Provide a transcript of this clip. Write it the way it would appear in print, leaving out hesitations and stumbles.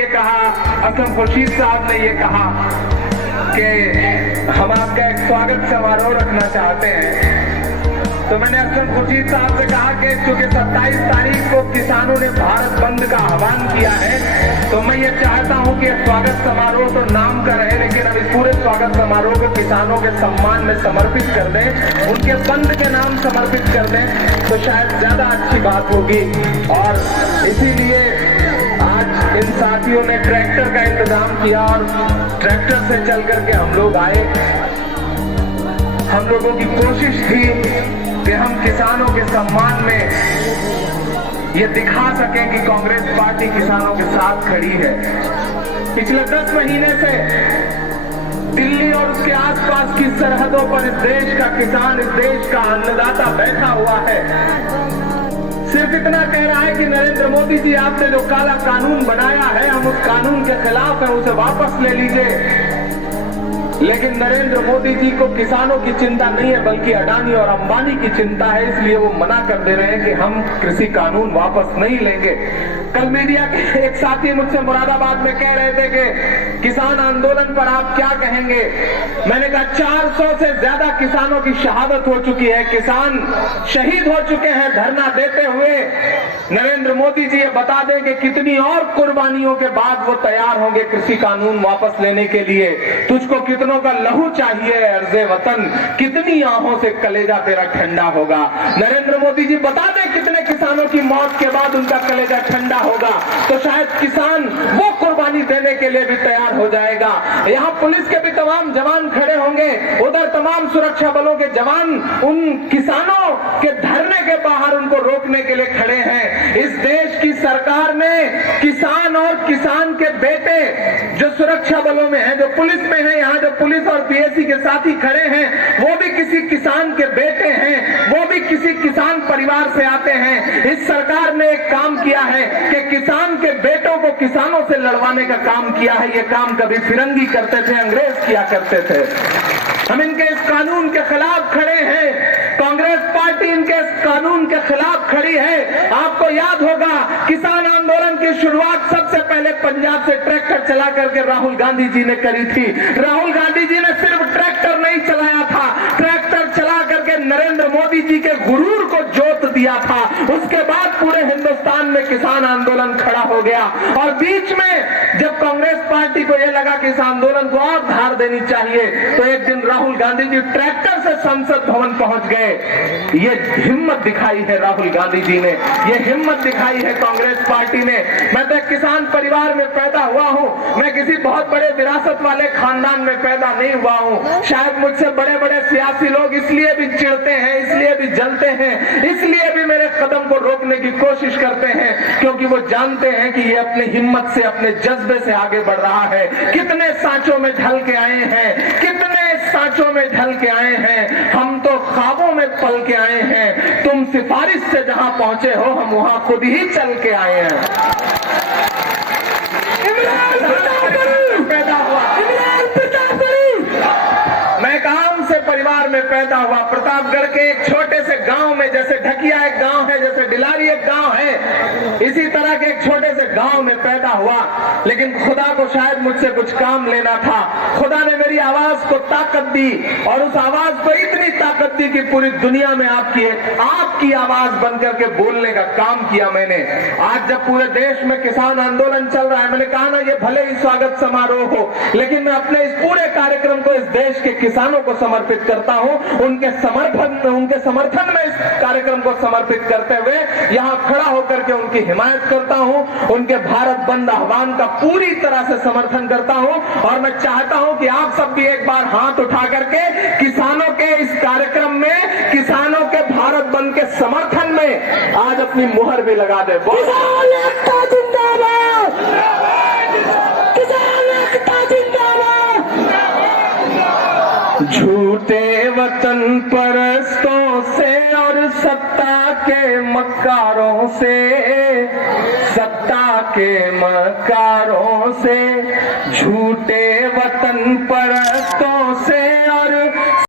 ये कहा, असलम खुर्शीद साहब ने ये कहा कि हम आपका एक स्वागत समारोह रखना चाहते हैं। तो मैंने असलम खुर्शीद साहब से कहा कि क्योंकि 27 तारीख को किसानों ने भारत बंद का आह्वान किया है, तो मैं ये चाहता हूं कि स्वागत समारोह तो नाम का रहे, लेकिन अब इस पूरे स्वागत समारोह को किसानों के सम्मान में समर्पित कर दें, उनके बंद के नाम समर्पित कर दें, तो शायद ज्यादा अच्छी बात होगी। और इसीलिए आज इन साथियों ने ट्रैक्टर का इंतजाम किया और ट्रैक्टर से चल करके हम लोग आए। हम लोगों की कोशिश थी कि हम किसानों के सम्मान में ये दिखा सकें कि कांग्रेस पार्टी किसानों के साथ खड़ी है। पिछले 10 महीने से दिल्ली और उसके आसपास की सरहदों पर इस देश का किसान, इस देश का अन्नदाता बैठा हुआ है। सिर्फ इतना कह रहा है कि नरेंद्र मोदी जी, आपने जो काला कानून बनाया है, हम उस कानून के खिलाफ हैं, उसे वापस ले लीजिए। लेकिन नरेंद्र मोदी जी को किसानों की चिंता नहीं है, बल्कि अडानी और अंबानी की चिंता है, इसलिए वो मना कर दे रहे हैं कि हम कृषि कानून वापस नहीं लेंगे। कल मीडिया के एक साथी मुझसे मुरादाबाद में कह रहे थे कि किसान आंदोलन पर आप क्या कहेंगे। मैंने कहा 400 से ज्यादा किसानों की शहादत हो चुकी है, किसान शहीद हो चुके हैं धरना देते हुए। नरेंद्र मोदी जी ये बता दें कि कितनी और कुर्बानियों के बाद वो तैयार होंगे कृषि कानून वापस लेने के लिए। तुझको कितनों का लहू चाहिए अर्ज़े वतन, कितनी आहों से कलेजा तेरा ठंडा होगा। नरेंद्र मोदी जी बता दें कितने किसानों की मौत के बाद उनका कलेजा ठंडा होगा, तो शायद किसान वो कुर्बानी देने के लिए भी तैयार हो जाएगा। यहाँ पुलिस के भी तमाम जवान खड़े होंगे, उधर तमाम सुरक्षा बलों के जवान उन किसानों के धरने के बाहर उनको रोकने के लिए खड़े हैं। इस देश की सरकार ने किसान और किसान के बेटे जो सुरक्षा बलों में हैं, जो पुलिस में हैं, यहाँ जो पुलिस और पीएसी के साथी खड़े हैं, वो भी किसी किसान के बेटे हैं, वो भी किसी किसान परिवार से आते हैं। इस सरकार ने एक काम किया है कि किसान के बेटों को किसानों से लड़वाने का काम किया है। ये काम कभी फिरंगी करते थे, अंग्रेज किया करते थे। हम इनके इस कानून के खिलाफ खड़े हैं। कांग्रेस पार्टी इनके इस कानून के खिलाफ खड़ी है। आपको याद होगा किसान आंदोलन की शुरुआत सबसे पहले पंजाब से ट्रैक्टर चला करके राहुल गांधी जी ने करी थी। राहुल गांधी जी ने सिर्फ ट्रैक्टर नहीं चलाया था, ट्रैक्टर चला करके नरेंद्र मोदी जी के गुरूर को जोत दिया था। उसके बाद पूरे हिंदुस्तान में किसान आंदोलन खड़ा हो गया। और बीच में जब कांग्रेस पार्टी को यह लगा कि इस आंदोलन को और धार देनी चाहिए, तो एक दिन राहुल गांधी जी ट्रैक्टर से संसद भवन पहुंच गए। ये हिम्मत दिखाई है राहुल गांधी जी ने, ये हिम्मत दिखाई है कांग्रेस पार्टी ने। मैं तो किसान परिवार में पैदा हुआ हूं, मैं किसी बहुत बड़े विरासत वाले खानदान में पैदा नहीं हुआ हूं। शायद मुझसे बड़े बड़े सियासी लोग इसलिए भी चिढ़ते हैं, इसलिए भी जलते हैं, इसलिए भी मेरे कदम को रोकने की कोशिश करते हैं, क्योंकि वो जानते हैं कि ये अपनी हिम्मत से, अपने जज्बे से आगे बढ़ रहा है। कितने सांचों में ढल के आए हैं, कितने सांचों में ढल के आए हैं। हम तो ख्वाबों में पल के आए हैं। तुम सिफारिश से जहां पहुंचे हो, हम वहां खुद ही चल के आए हैं। पैदा हुआ मैं काम से परिवार में पैदा हुआ, प्रतापगढ़ के एक छोटे से गांव में, जैसे ढकिया एक गांव है, जैसे डिलारी एक गांव है, इसी तरह के एक छोटे से गांव में पैदा हुआ। लेकिन खुदा को शायद मुझसे कुछ काम लेना था। खुदा ने मेरी आवाज को ताकत दी, और उस आवाज को इतनी ताकत दी कि पूरी दुनिया में आपकी आवाज बनकर के बोलने का काम किया मैंने। आज जब पूरे देश में किसान आंदोलन चल रहा है, मैंने कहा ना, ये भले ही स्वागत समारोह हो, लेकिन मैं अपने इस पूरे कार्यक्रम को इस देश के किसानों को समर्पित करता हूं। उनके समर्थन में इस कार्यक्रम को समर्पित करते हुए यहां खड़ा होकर के उनकी हिमायत करता हूं, उनके भारत बंद आह्वान का पूरी तरह से समर्थन करता हूं। और मैं चाहता हूं कि आप सब भी एक बार हाथ उठा करके किसानों के इस कार्यक्रम में, किसानों के भारत बंद के समर्थन में आज अपनी मुहर भी लगा दे। झूठे वतन परस्तों से और सत्ता के मक्कारों से, सत्ता के मक्कारों से, झूठे वतन परस्तों